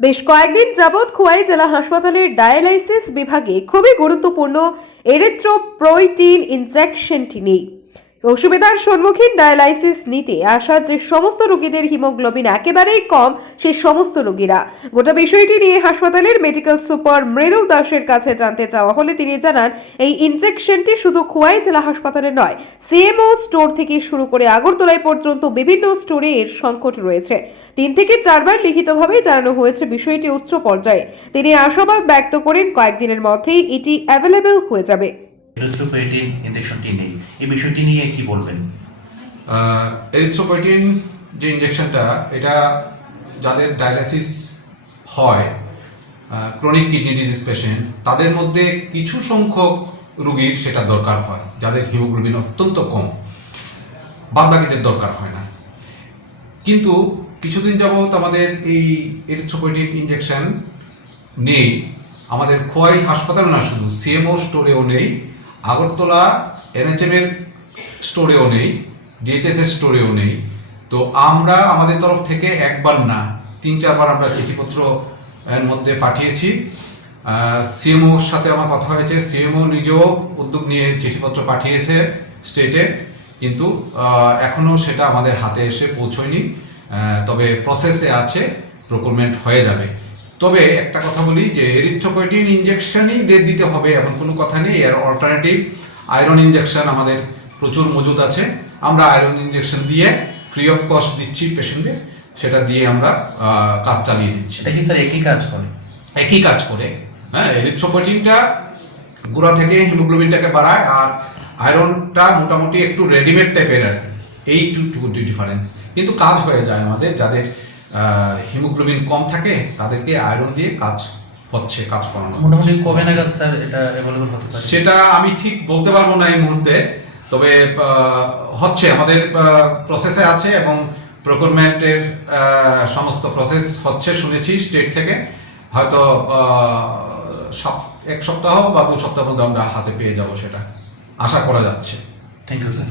বেশ কয়েকদিন যাবৎ খোয়াই জেলা হাসপাতালের ডায়ালাইসিস বিভাগে খুবই গুরুত্বপূর্ণ এরিথ্রোপয়েটিন ইনজেকশনটি নেই। অসুবিধার সম্মুখীন ডায়ালাইসিস নিতে আসা যে সমস্ত রোগীদের হিমোগ্লোবিন একেবারেই কম, সেই সমস্ত রোগীরা। গোটা বিষয়টি নিয়ে হাসপাতালের মেডিকেল সুপার মৃদুল দাসের কাছে জানতে চাওয়া হলে তিনি জানান, এই ইনজেকশনটি শুধু খোয়াই জেলা হাসপাতালে নয়, সিএমও স্টোর থেকে শুরু করে আগরতলায় পর্যন্ত বিভিন্ন স্টোরে এর সংকট রয়েছে। 3 থেকে 4 বার লিখিতভাবে জানানো হয়েছে বিষয়টি উচ্চ পর্যায়ে। তিনি আশাবাদ ব্যক্ত করেন কয়েকদিনের মধ্যেই এটি অ্যাভেলেবল হয়ে যাবে। এরিথ্রোপয়েটিন ইনজেকশনটি নেই, এই বিষয়টি নিয়ে কি বলবেন? এরিথ্রোপয়েটিন যে ইনজেকশনটা, এটা যাদের ডায়ালাইসিস হয়, ক্রনিক কিডনি ডিজিজ পেশেন্ট, তাদের মধ্যে কিছু সংখ্যক রোগীর সেটা দরকার হয়, যাদের হিমোগ্লোবিন অত্যন্ত কম, বাদবাকিদের দরকার হয় না। কিন্তু কিছুদিন যাবৎ আমাদের এই এরিথ্রোপয়েটিন ইনজেকশন নেই। আমাদের খোয়াই হাসপাতাল না, শুধু সিএমও স্টোরেও নেই, আগরতলা এনএচএম এর স্টোরেও নেই, ডিএইচএস এর স্টোরেও নেই। তো আমরা আমাদের তরফ থেকে একবার না 3-4 বার আমরা চিঠিপত্র এর মধ্যে পাঠিয়েছি। সিএমওর সাথে আমার কথা হয়েছে, সিএমও নিজেও উদ্যোগ নিয়ে চিঠিপত্র পাঠিয়েছে স্টেটে, কিন্তু এখনও সেটা আমাদের হাতে এসে পৌঁছয়নি। তবে প্রসেসে আছে, প্রকুরমেন্ট হয়ে যাবে। তবে একটা কথা বলি যে এরিথ্রোপয়েটিন ইনজেকশনই দিতে হবে এমন কোনো কথা নেই। এর অল্টারনেটিভ আয়রন ইনজেকশন আমাদের প্রচুর মজুদ আছে। আমরা আয়রন ইনজেকশন দিয়ে ফ্রি অফ কস্ট দিচ্ছি পেশেন্টদের, সেটা দিয়ে আমরা কাজ চালিয়ে দিচ্ছি। এটা কি স্যার একই কাজ করে? একই কাজ করে। হ্যাঁ, এরিথ্রোপয়েটিনটা গোড়া থেকে হিমোগ্লোবিনটাকে বাড়ায়, আর আয়রনটা মোটামুটি একটু রেডিমেড টাইপের, আর এই টু ডিফারেন্স। কিন্তু কাজ হয়ে যায় আমাদের যাদের হিমোগ্লোবিন কম থাকে, তাদেরকে আয়রন দিয়ে কাজ করানো। মোটামুটি কবে নাগাদ স্যার এটা অ্যাভেলেবল হতে পারে? সেটা আমি ঠিক বলতে পারবো না এই মুহূর্তে, তবে হচ্ছে, আমাদের প্রসেসে আছে এবং প্রকুরমেন্টের সমস্ত প্রসেস হচ্ছে শুনেছি স্টেট থেকে। হয়তো 1 সপ্তাহ বা 2 সপ্তাহের মধ্যে আমরা হাতে পেয়ে যাব, সেটা আশা করা যাচ্ছে। Thank you sir.